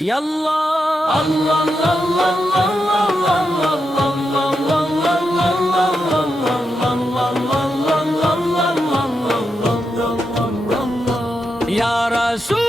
یا اللہ اللہ اللہ اللہ یا رسول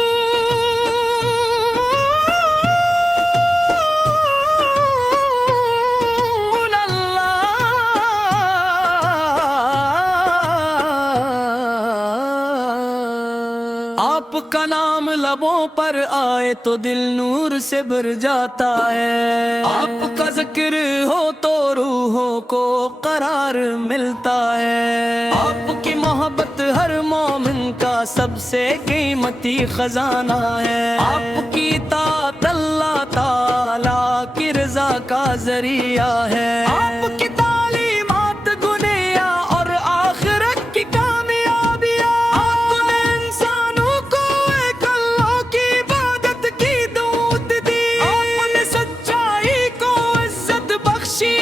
آپ کا نام لبوں پر آئے تو دل نور سے بھر جاتا ہے، آپ کا ذکر ہو تو روحوں کو قرار ملتا ہے، آپ کی محبت ہر مومن کا سب سے قیمتی خزانہ ہے، آپ کی اطاعت اللہ تعالیٰ کی رضا کا ذریعہ ہے، آپ کی تعلیمات دنیا اور آخرت کی کامیابیاں، آپ نے انسانوں کو ایک اللہ کی عبادت کی دعوت دی، آپ نے سچائی کو عزت بخشی،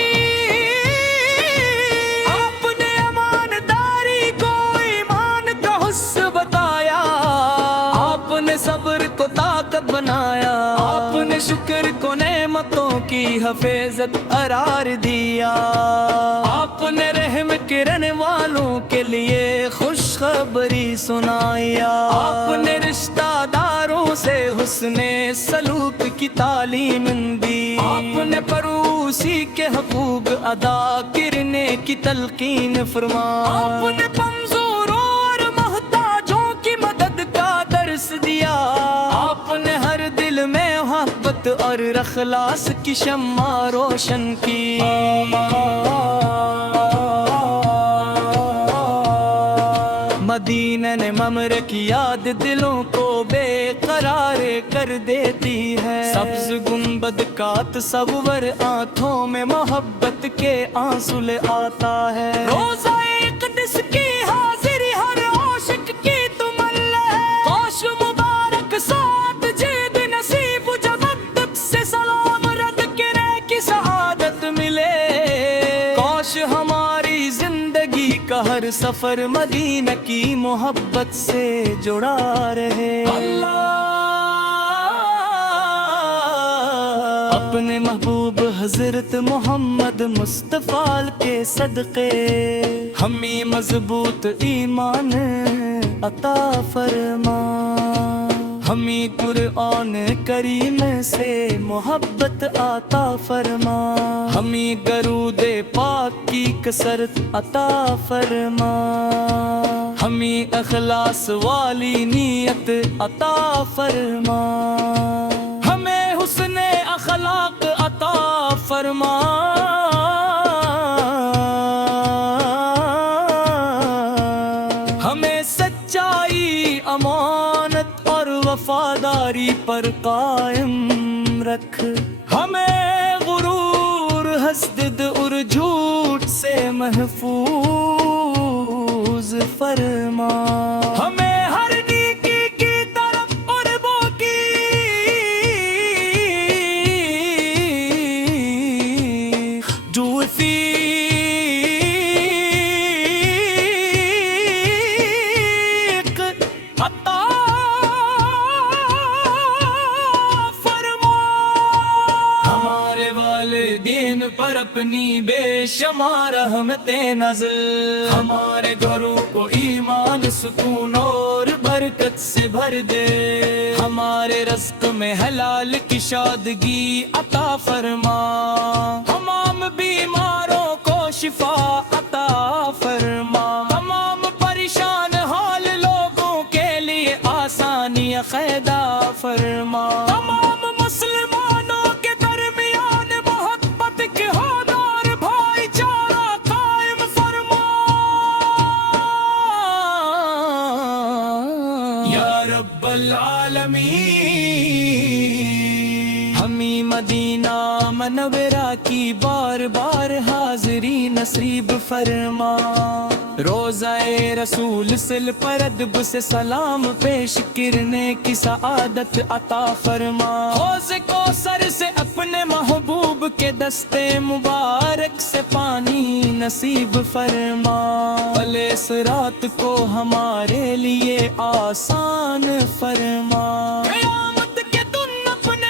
آپ نے امانتداری کو ایمان کا حسن بتایا، آپ نے صبر کو طاقت بنایا، آپ نے شکر کو نعمتوں کی حفاظت قرار دیا، آپ نے رحم کرنے والوں کے لیے خوشخبری سنایا، آپ نے رشتہ داروں سے حسن سلوک کی تعلیم دی، آپ نے پڑوسی کے حقوق ادا کرنے کی تلقین فرمائی، آپ نے کمزوروں اور محتاجوں کی مدد کا درس دیا، آپ نے ہر دل میں محبت اور اخلاص کی شمع روشن کی، مدینہ نمر کی یاد دلوں کو بے قرار کر دیتی ہے، سبز گنبد کا تصور آنکھوں میں محبت کے آنسو لے آتا ہے، روزہ اقدس کی حاضری ہر عاشق کی تمل ہے، کاش مبارک ساتھ جید نصیب جب ادب سے سلام رد کرے کی سعادت ملے، کاش ہماری زندگی کا ہر سفر مدینہ کی محبت سے جڑا رہے، اپنے محبوب حضرت محمد مصطفیٰ کے صدقے ہمیں مضبوط ایمان عطا فرما، ہمیں قرآن کریم سے محبت عطا فرما، ہمیں درود پاک کی کثرت عطا فرما، ہمیں اخلاص والی نیت عطا فرما، ہمیں حسن اخلاق عطا فرما، ہمیں سچائی امانت اور وفاداری پر قائم رکھ، ہمیں غرور حسد اور جھوٹ سے محفوظ فرما، ہمیں ہر نیکی کی طرف قربوں کی عطا فرما، ہمارے والدین پر اپنی بے شمار رحمتیں نازل، ہمارے گھروں کو ایمان سکون اور برکت سے بھر دے، ہمارے رزق میں حلال کی شادگی عطا فرما، تمام بیماروں کو شفا عطا فرما، تمام پریشان حال لوگوں کے لیے آسانی عطا فرما، تمام مسلمانوں کے درمیان محبت کے ہونار بھائی چارہ قائم فرما، یا رب العالمین، ہمیں مدینہ منورہ کی بار بار حاضری نصیب فرما، روزہ رسول سل پر ادب سے سلام پیش کرنے کی سعادت عطا فرما، حوض کوثر سے اپنے محبوب کے دستے مبارک سے پانی نصیب فرما، پلے صراط کو ہمارے لیے آسان فرما، قیامت کے دن اپنے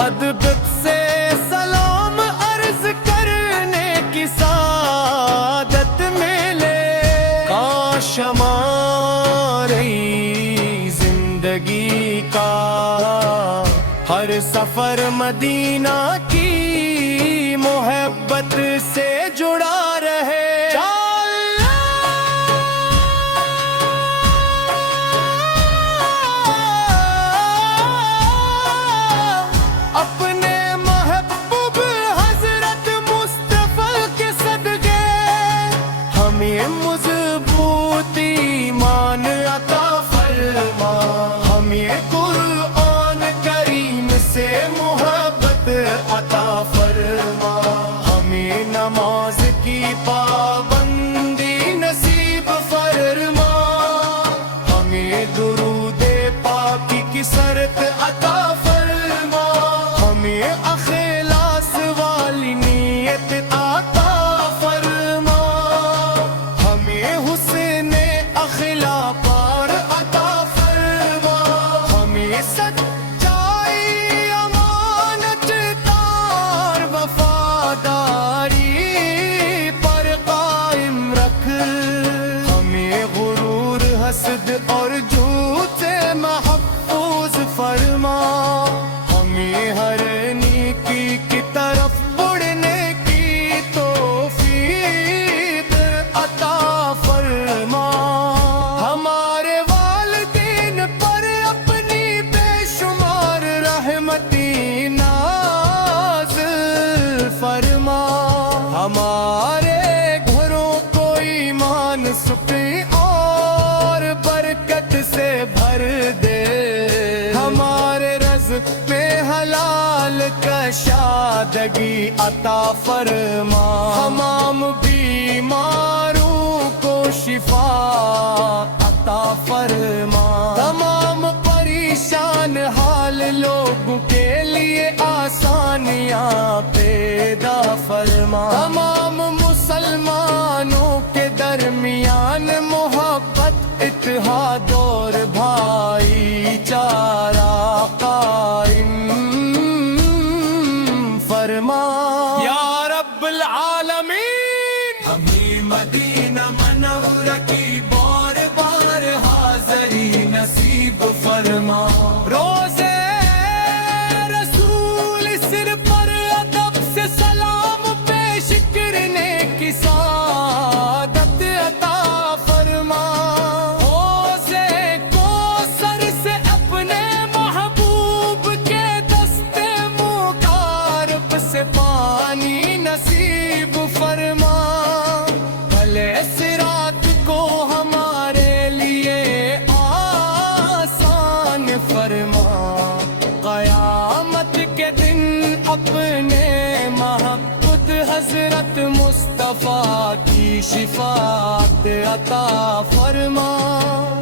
ادب سے سلام عرض کرنے کی سعادت ملے، کاش ہماری زندگی کا ہر سفر مدینہ کی محبت سے جڑا رہے۔ اپنے محبوب حضرت مصطفیٰ کے صدقے ہمیں مضبوط ایمان عطا فرما، ہمیں قرآن کریم سے محبت عطا فرما، ہمیں نماز کی پابندی نصیب فرما، ہمیں درود پاکی کی سرت عطا فرما، ہمیں اخلاص والی نیت عطا فرما، ہمیں حسن اخلاق پار عطا فرما، ہمیں سچائی امانت دار وفاداری پر قائم رکھ، ہمیں غرور حسد اور جھوٹ سے محفوظ فرما، ہمیں ہر نیکی کی طرف بڑھنے کی توفیق عطا فرما، ہمارے والدین پر اپنی بے شمار رحمتی نازل فرما، ہمارے گھروں کو ایمان سکون اور برکت سے بھر دے، ہمارے رزق میں حلال کشادگی عطا فرما، تمام بیماروں کو شفا عطا فرما، تمام پریشان حال لوگوں کے لیے آسانیاں پیدا فرما، تمام مسلمانوں کے درمیان محبت اتحاد اور بھائی چارہ قائم فرما یا رب العالمین۔ ہمیں مدینہ منورہ کی بار بار حاضری نصیب فرما، روزے رسول سر پر ادب سے سلام پیش کرنے کی سعادت عطا فرما، حوضے کوثر سے اپنے محبوب کے دستے مبارک سے پانی نصیب فرما، بھلے صراط کو ہمارے لیے آسان فرما، قیامت کے دن اپنے محبوب حضرت مصطفیٰ کی شفاعت عطا فرما،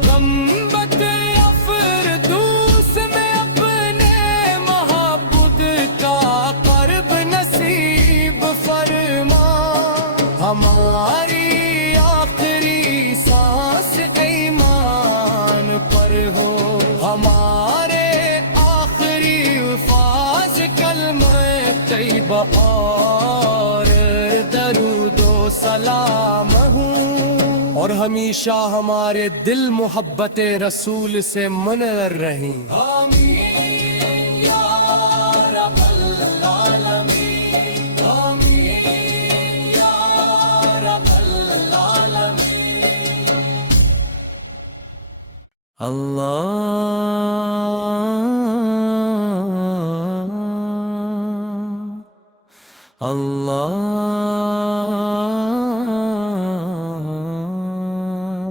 گنبد افردوس میں اپنے محبوب کا قرب نصیب فرما، ہماری آخری سانس ایمان پر ہو، ہمارے آخری الفاظ کلمہ طیبہ اور درود و سلام ہوں، اور ہمیشہ ہمارے دل محبت رسول سے منور رہیں، آمین یا رب العالمین، آمین یا رب العالمین۔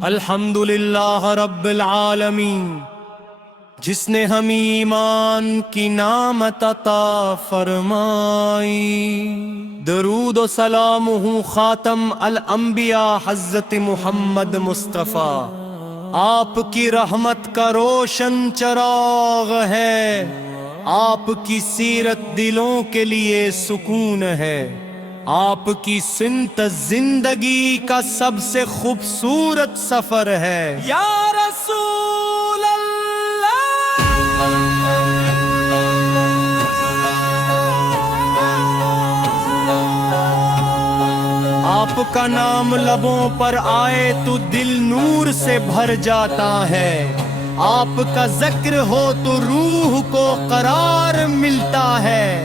الحمدللہ رب العالمین، جس نے ہمیں ایمان کی نعمت عطا فرمائی، درود و سلام ہوں خاتم الانبیاء حضرت محمد مصطفیٰ، آپ کی رحمت کا روشن چراغ ہے، آپ کی سیرت دلوں کے لیے سکون ہے، آپ کی سمت زندگی کا سب سے خوبصورت سفر ہے، یا رسول اللہ کا نام لبوں پر آئے تو دل نور سے بھر جاتا ہے، آپ کا ذکر ہو تو روح کو قرار ملتا ہے،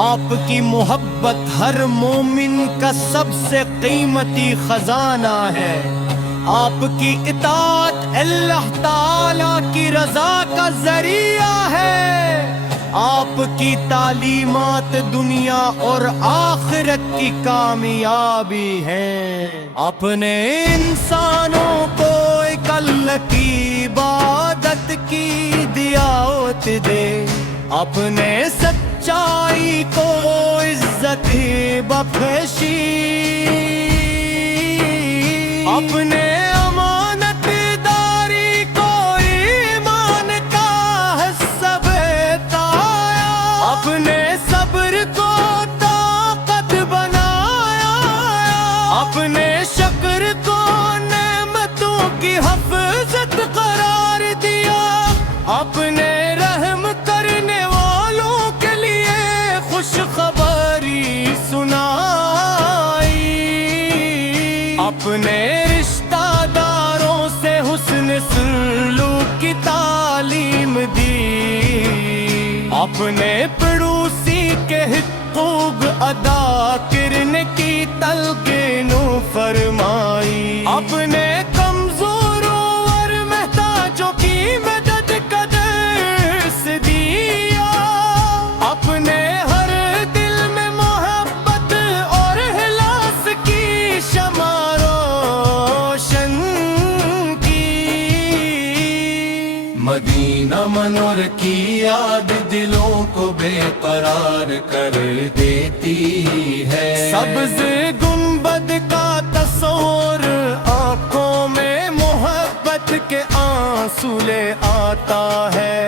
آپ کی محبت ہر مومن کا سب سے قیمتی خزانہ ہے، آپ کی اطاعت اللہ تعالی کی رضا کا ذریعہ ہے، آپ کی تعلیمات دنیا اور آخرت کی کامیابی ہے۔ اپنے انسانوں کو ایک اللہ کی عبادت کی دعوت دے، اپنے سچائی کو عزت بخشی، اپنے امانت داری کو ایمان کا حصہ بتایا، اپنے صبر کو طاقت بنایا، اپنے شکر کو نعمتوں کی حفاظت قرار دیا، اپنے رحم کرنے والوں کے لیے خوشخبری سنائی، اپنے رشتہ داروں سے حسن سلوک کی تعلیم دی، اپنے پڑوسی کے حقوق ادا کرنے کی تلقین فرمائی، اپنے کمزوروں اور محتاجوں کی مدد کا درس دیا، اپنے ہر دل میں محبت اور اخلاص کی شمع روشن کی۔ مدینہ منور کی یاد دلوں کو بے قرار کر دیتی ہے، سبز گنبد کا تصور آنکھوں میں محبت کے آنسو لے آتا ہے،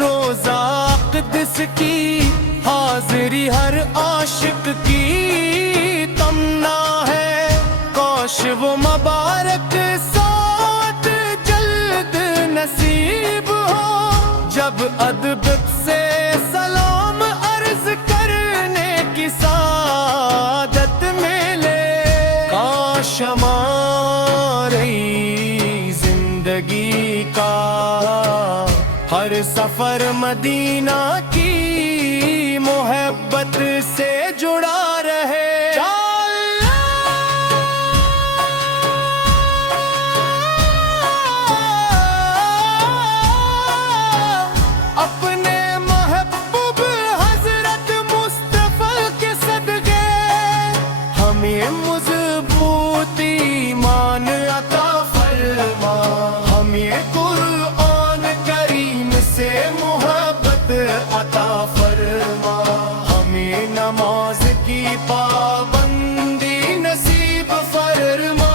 روزہ اقدس کی حاضری ہر عاشق کی تمنا ہے، کاش وہ مبارک ساتھ جلد نصیب ہو، جب ادب سے سلام عرض کرنے کی سعادت ملے، کاش ہماری زندگی کا ہر سفر مدینہ کی محبت سے جڑا رہے۔ اپنے محبوب حضرت مصطفیٰ کے صدقے ہمیں مضبوط ایمان عطا فرما، ہمیں قرآن کریم سے محبت عطا فرما، ہمیں نماز کی پابندی نصیب فرما،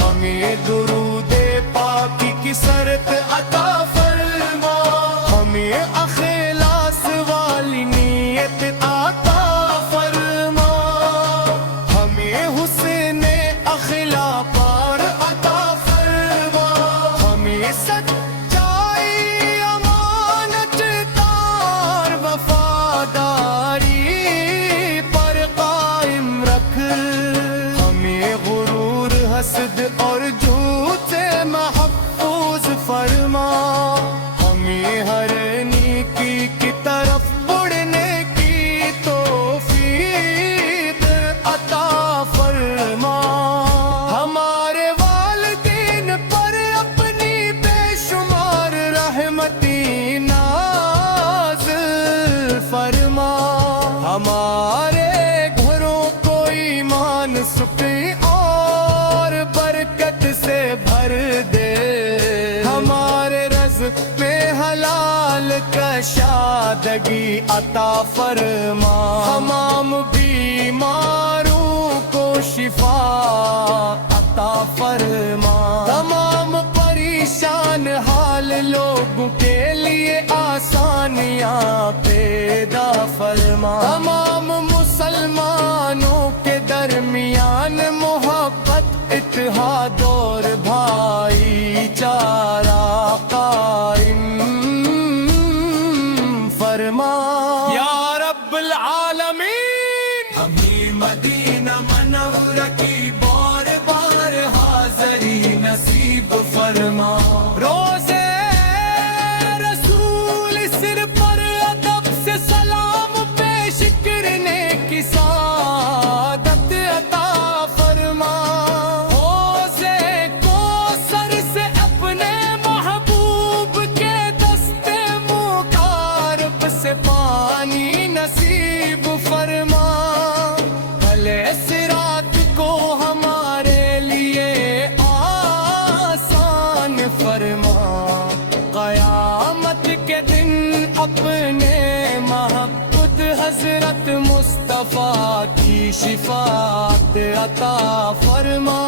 ہمیں درود پاکی کی سرت عطا فرما، ہمیں اخلاص والی نیت عطا فرما، ہمیں حسن اخلاق پر عطا فرما، ہمیں سچائی امانت دار وفاداری پر قائم رکھ، ہمیں غرور حسد اور جھوٹ سے محفوظ فرما، ہمیں ہر نیکی کی طرف بڑھنے کی توفیق عطا فرما، ہمارے والدین پر اپنی بے شمار رحمتی نازل فرما، ہمارے گھروں کو ایمان سکون اور برکت سے بھر دے، ہمارے رزق میں حلال کشادگی عطا فرما، تمام بیماروں کو شفا عطا فرما، تمام پریشان حال لوگوں کے لیے آسانیاں پیدا فرما، تمام مسلمانوں کے درمیان محبت اتحاد اور بھائی چارہ قائم فرما یا رب العالمین۔ ہمیں مدینہ منورہ کی روزے رسول سر پر ادب سے سلام پیش کرنے کی سعادت عطا فرما حوضے کوثر سے اپنے محبوب کے دستے مبارک سے پانی نصیب فرما بھلے صراط کو ہمارے لیے آسان فرما قیامت کے دن اپنے محبت حضرت مصطفیٰ کی شفاعت عطا فرما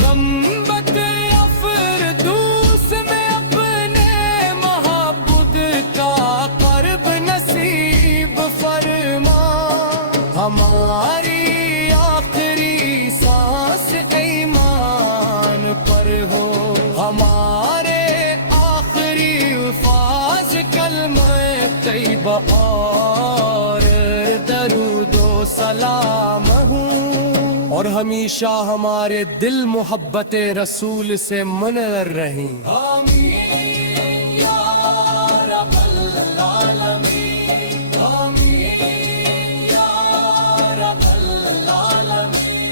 گنبد افردوس میں اپنے محبوب کا قرب نصیب فرما ہماری آخری سانس ایمان پر ہو ہمارے آخری الفاظ کلمہ طیبہ اور درود و سلام ہوں اور ہمیشہ ہمارے دل محبت رسول سے منور رہیں آمین یا رب العالمین آمین یا رب العالمین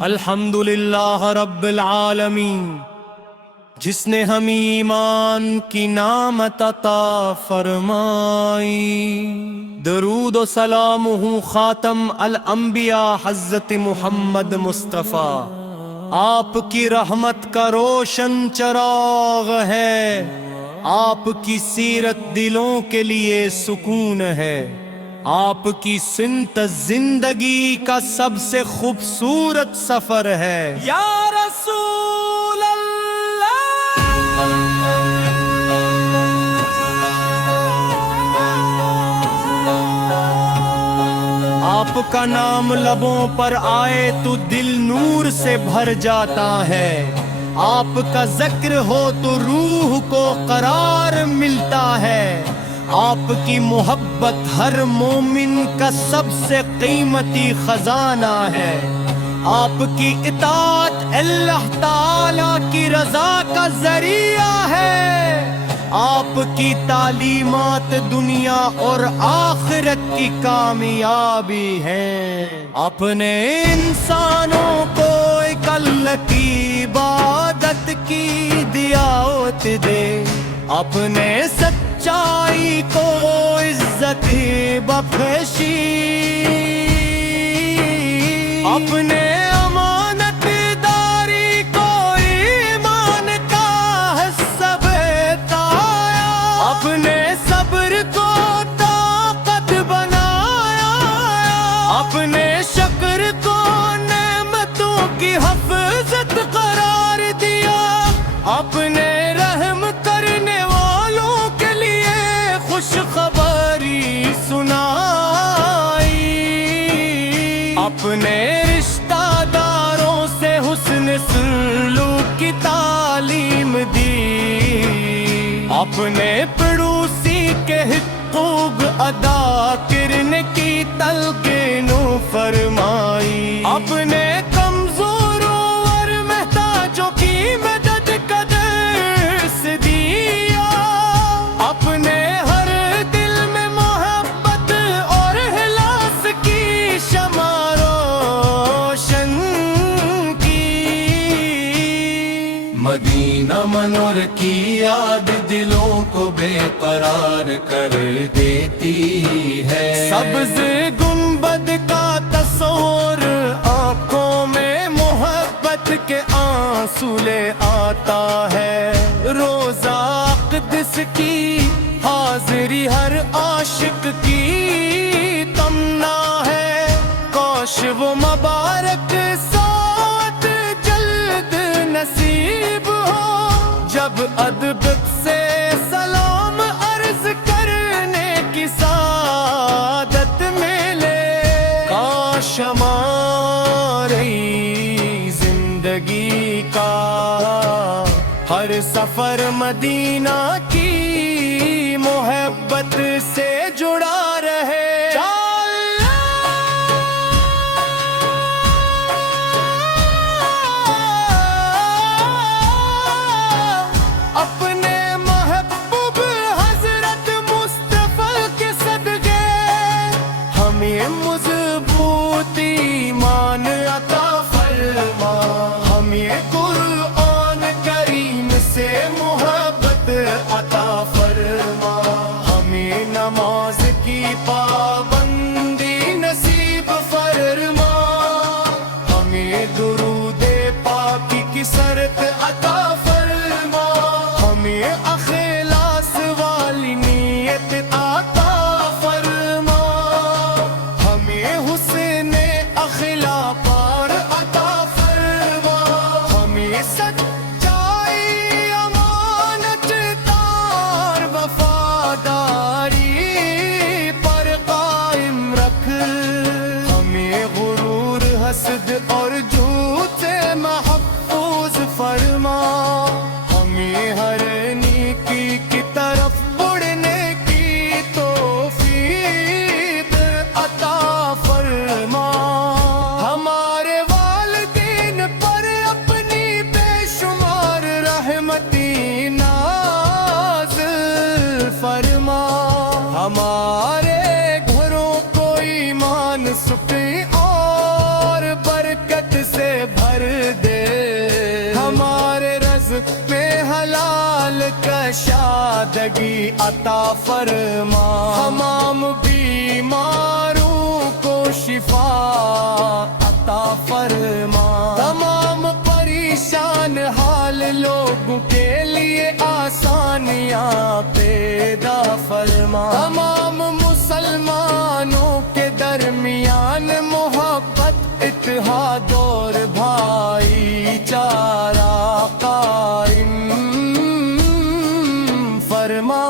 الحمدللہ رب العالمین جس نے ہمیں ایمان کی نعمت عطا فرمائی درود و سلام ہوں خاتم الانبیاء حضرت محمد مصطفیٰ آپ کی رحمت کا روشن چراغ ہے آپ کی سیرت دلوں کے لیے سکون ہے آپ کی سمت زندگی کا سب سے خوبصورت سفر ہے یا رسول آپ کا نام لبوں پر آئے تو دل نور سے بھر جاتا ہے آپ کا ذکر ہو تو روح کو قرار ملتا ہے آپ کی محبت ہر مومن کا سب سے قیمتی خزانہ ہے آپ کی اطاعت اللہ تعالی کی رضا کا ذریعہ ہے آپ کی تعلیمات دنیا اور آخرت کی کامیابی ہے اپنے انسانوں کو ایک اللہ کی عبادت کی دعوت دے اپنے سچائی کو عزت بخشی اپنے امانت داری کو ایمان کا حصہ بتایا اپنے صبر کو طاقت بنایا اپنے شکر کو نعمتوں کی حفاظت قرار دیا اپنے رحم کرنے والوں کے لیے خوشخبری سنائی اپنے رشتہ داروں سے حسن سلوک کی تعلیم دی اپنے پڑوسی کے حقوق ادا کرنے کی تلقین فرمائی اپنے کمزوروں اور محتاجوں کی مدد کا درس دیا اپنے ہر دل میں محبت اور اخلاص کی شمع روشن کی مدینہ منور کی یاد دلوں کو بے قرار کر دیتی ہے سبز گنبد کا تصور آنکھوں میں محبت کے آنسو لے آتا ہے روزہ اقدس کی حاضری ہر عاشق کی تمنا ہے کاش وہ مبارک ساتھ جلد نصیب ہو جب ادب سے سلام عرض کرنے کی سعادت ملے کاش ہماری زندگی کا ہر سفر مدینہ کی محبت سے جڑا رہے اپنے محبوب حضرت مصطفیٰ کے صدقے ہمیں مضبوط ایمان عطا فرما ہمیں قرآن کریم سے محبت عطا فرما ہمیں نماز کی پابندی نصیب فرما ہمیں درود پاک کی کثرت عطا فرما ہمیں اخلاص والی نیت عطا فرما ہمیں حسن اخلاق پر عطا فرما ہمیں سچائی امانت دار وفاداری پر قائم رکھ ہمیں غرور حسد اور جھوٹ سے محفوظ فرما ہمیں ہر نیکی کی طرف بڑھنے کی توفیق عطا فرما ہمارے والدین پر اپنی بے شمار رحمتی نازل فرما ہمارے گھروں کو ایمان سکون اور برکت سے بھر دے ہمارے رزق میں حلال کشادگی عطا فرما تمام بیماروں کو شفا عطا فرما تمام پریشان حال لوگوں کے لیے آسانیاں پیدا فرما تمام مسلمانوں کے درمیان محبت اتحاد اور بھائی چارہ قائم فرما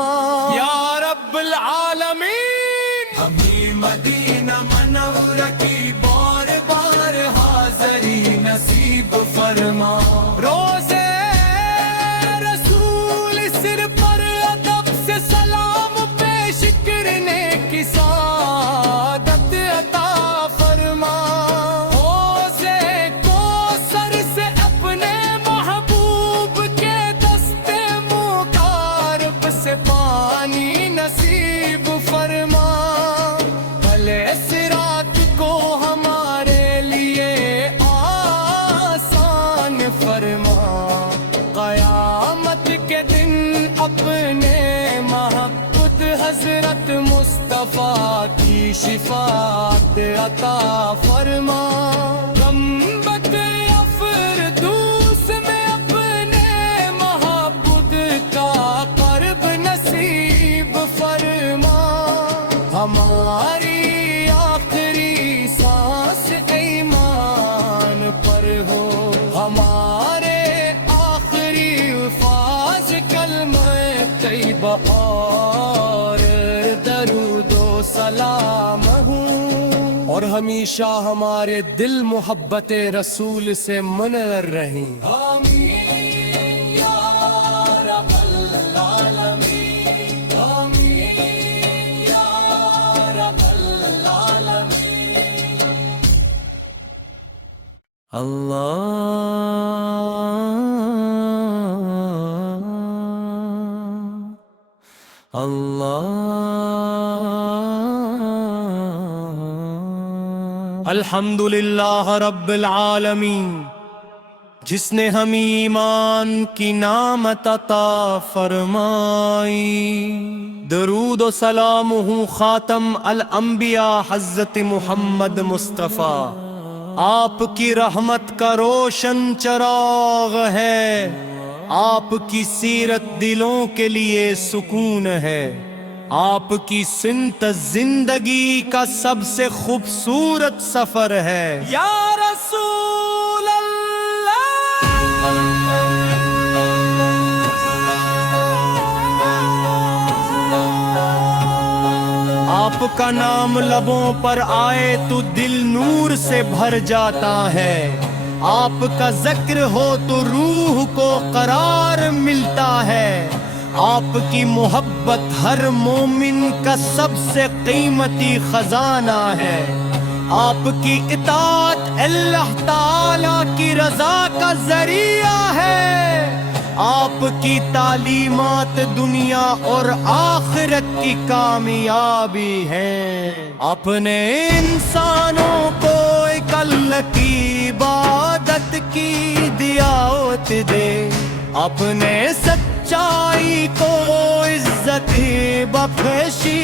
یا رب العالمین ہمیں مدینہ منورہ کی بار بار حاضری نصیب فرما روزے رسول سر پر ادب سے سلام پیش کرنے کی سعادت عطا فرما حوضے کوثر سے اپنے محبوب کے دستے مبارک سے پانی نصیب فرما بھلے صراط کو ہمارے لیے آسان فرما قیامت کے دن اپنے محبوب حضرت مصطفیٰ کی شفاعت عطا فرما غمبت افردوس میں اپنے محبوب کا قرب نصیب فرما ہماری آخری سانس ایمان پر ہو ہمارے آخری الفاظ کلمہ طیبہ اور درود و سلام ہوں اور ہمیشہ ہمارے دل محبت رسول سے منور رہیں آمین یا رب العالمین آمین یا رب العالمین الحمدللہ رب العالمین جس نے ہمیں ایمان کی نعمت عطا فرمائی درود و سلام ہوں خاتم الانبیاء حضرت محمد مصطفیٰ آپ کی رحمت کا روشن چراغ ہے آپ کی سیرت دلوں کے لیے سکون ہے آپ کی سمت زندگی کا سب سے خوبصورت سفر ہے یا رسول آپ کا نام لبوں پر آئے تو دل نور سے بھر جاتا ہے آپ کا ذکر ہو تو روح کو قرار ملتا ہے، آپ کی محبت ہر مومن کا سب سے قیمتی خزانہ ہے، آپ کی اطاعت اللہ تعالی کی رضا کا ذریعہ ہے، آپ کی تعلیمات دنیا اور آخرت کی کامیابی ہے۔ اپنے انسانوں کو ایک اللہ کی عبادت کی دعوت دے، اپنے سچائی کو عزت بخشی،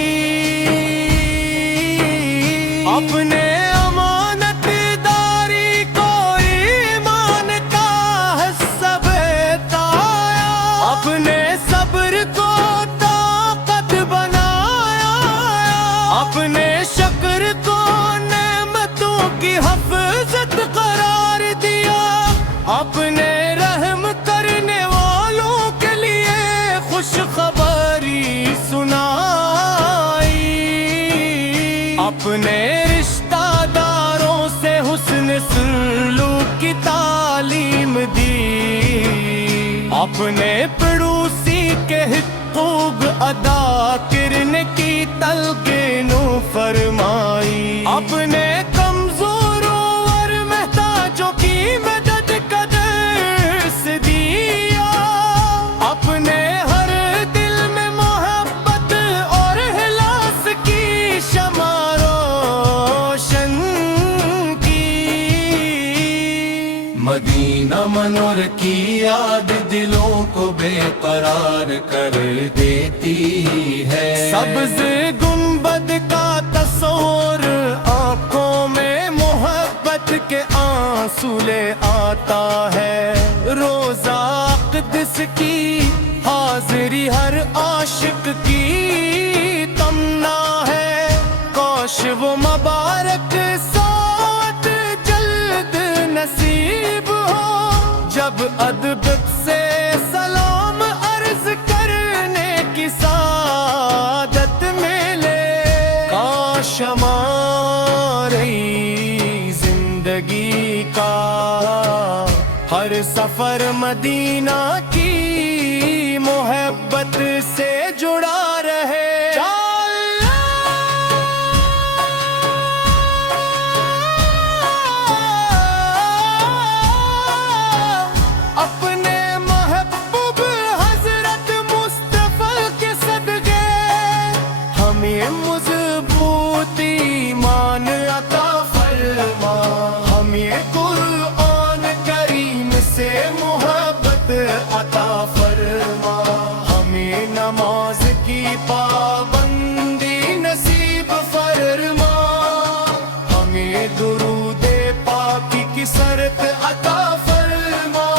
اپنے امانت داری کو ایمان کا حصہ بتایا، اپنے صبر کو طاقت بنایا، اپنے شکر کو نعمتوں کی حفاظت قرار دیا، اپنے رحم کرنے والوں کے لیے خوشخبری سنائی، اپنے رشتہ داروں سے حسن سلوک کی تعلیم دی، اپنے پڑوسی کے حقوق ادا کرنے کی تلقین فرمائی، اپنے کمزوروں اور محتاجوں کی مدد کا درس دیا، اپنے ہر دل میں محبت اور اخلاص کی شمع روشن کی۔ مدینہ منور کی یاد دلوں کو بے قرار کر دیتی ہے، سبز گنبد کا تصور آنکھوں میں محبت کے آنسو لے آتا ہے، روزہ اقدس کی حاضری ہر عاشق کی تمنا ہے، کاش وہ مبارک ساتھ جلد نصیب ہو، جب ادب سے سلام عرض کرنے کی سعادت ملے، کاش ہماری زندگی کا ہر سفر مدینہ کی محبت سے جڑا رہے۔ اپنے محبوب حضرت مصطفیٰ کے صدقے ہمیں مضبوط ایمان عطا فرما، ہمیں قرآن کریم سے محبت عطا فرما، ہمیں نماز کی پابندی نصیب فرما، ہمیں درود پاکی کی سرت عطا فرما،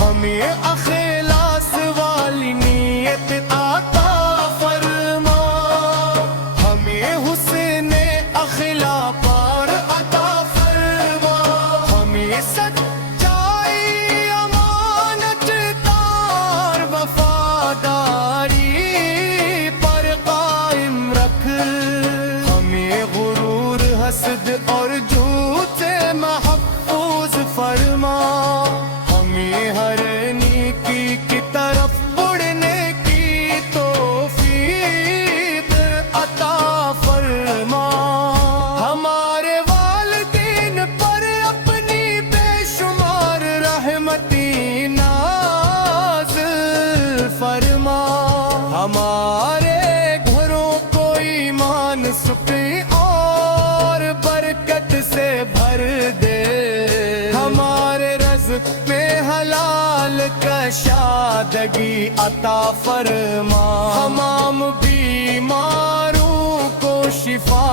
ہمیں اخلاص والی نیت عطا فرما، ہمیں حسن اخلاق پر عطا فرما، ہمیں سچائی امانت دار وفاداری پر قائم رکھ، ہمیں غرور حسد اور جھوٹ سے محفوظ فرما، ہمیں ہر نیکی کی طرف بڑھنے کی توفیق عطا فرما، ہمارے والدین پر اپنی بے شمار رحمتی ناز فرما، ہمارے گھروں کو ایمان سکون اور برکت سے بھر دے، ہمارے رزق میں حلال کشادگی عطا فرما، تمام بیماروں کو شفا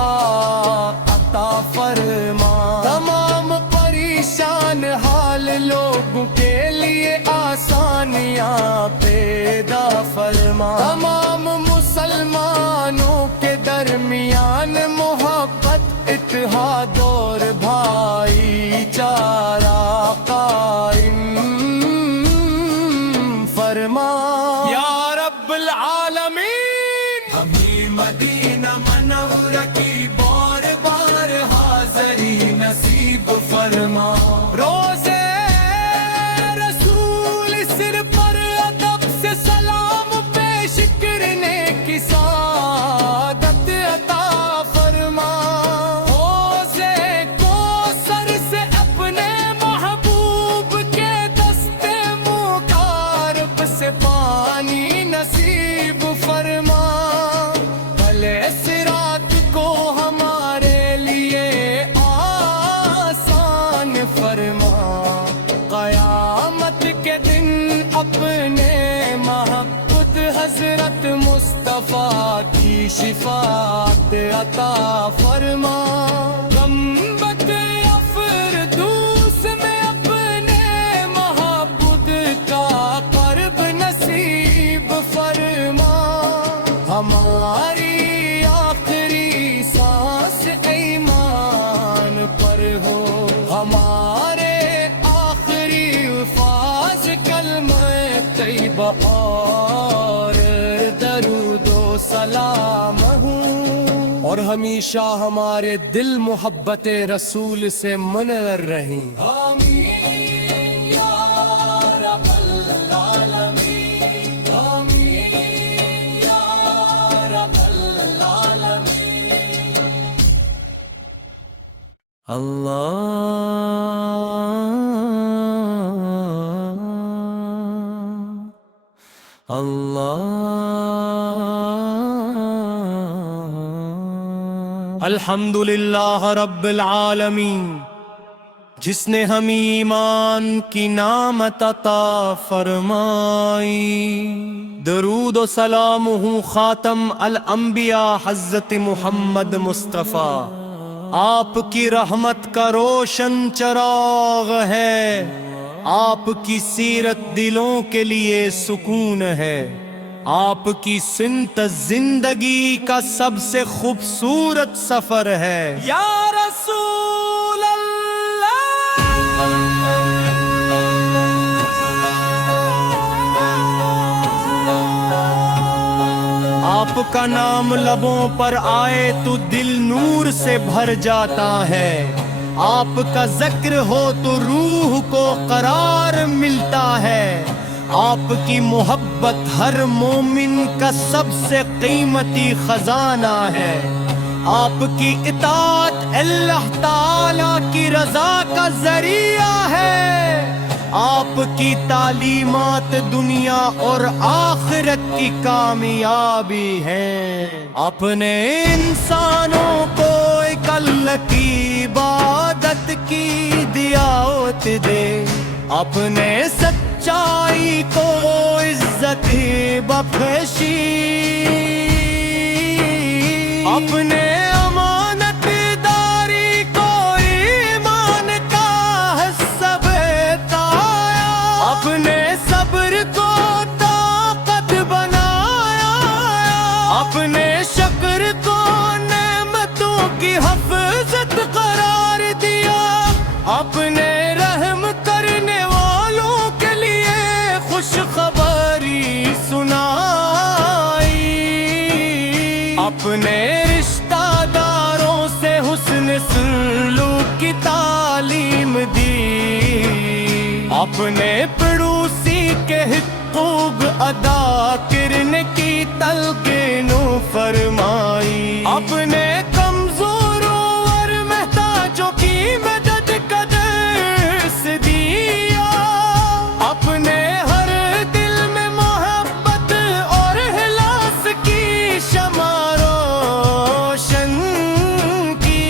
عطا فرما، تمام پریشان حال لوگوں کے لیے آسانیاں پیدا فرما، تمام مسلمانوں کے درمیان محبت اتحاد اور بھائی چارہ قائم فرما یا رب العالمین۔ ہمیں مدینہ منورہ کی بار بار حاضری نصیب فرما، روزے حضرت مصطفیٰ کی شفاعت عطا فرما گنبد افردوس میں اپنے محبوب کا قرب نصیب فرما ہماری آخری سانس ایمان پر ہو ہمارے آخری الفاظ کلمہ طیبہ اور درود و سلام ہوں اور ہمیشہ ہمارے دل محبت رسول سے منور رہیں آمین یا رب العالمین آمین یا رب العالمین الحمدللہ رب العالمین جس نے ہمیں ایمان کی نعمت عطا فرمائی درود و سلام ہوں خاتم الانبیاء حضرت محمد مصطفیٰ آپ کی رحمت کا روشن چراغ ہے آپ کی سیرت دلوں کے لیے سکون ہے آپ کی سمت زندگی کا سب سے خوبصورت سفر ہے یا رسول اللہ آپ کا نام لبوں پر آئے تو دل نور سے بھر جاتا ہے آپ کا ذکر ہو تو روح کو قرار ملتا ہے آپ کی محبت ہر مومن کا سب سے قیمتی خزانہ ہے آپ کی اطاعت اللہ تعالی کی رضا کا ذریعہ ہے آپ کی تعلیمات دنیا اور آخرت کی کامیابی ہے اپنے انسانوں کو ایک اللہ کی عبادت کی دعوت دے اپنے سچائی کو عزت بخشی اپنے امانت داری کو ایمان کا حصہ بتایا اپنے صبر کو طاقت بنایا اپنے شکر کو نعمتوں کی حفاظت قرار دیا اپنے رحم کرنے والوں کے لیے خوشخبری سنائی اپنے رشتہ داروں سے حسن سلوک کی تعلیم دی اپنے پڑوسی کے حقوق ادا کرنے کی تلقین فرمائی اپنے کمزوروں اور محتاجوں کی مدد کا درس دیا اپنے ہر دل میں محبت اور اخلاص کی شمع روشن کی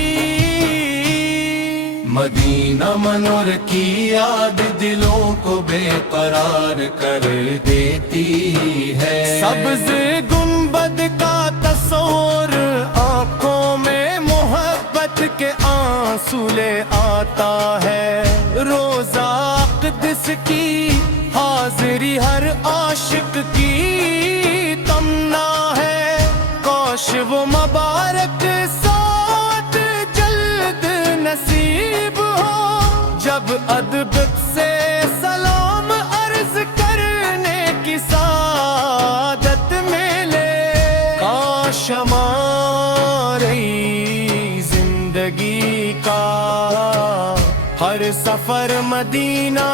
مدینہ منور کی یاد دلوں کو بے قرار کر دیتی ہے سبز گنبد کا تصور آنکھوں میں محبت کے آنسو لے آتا ہے روزہ اقدس کی حاضری ہر عاشق کی تمنا ہے کاش وہ مبارک ساتھ جلد نصیب ہو جب ادب سے سلام عرض کرنے کی سعادت ملے کاش ہماری زندگی کا ہر سفر مدینہ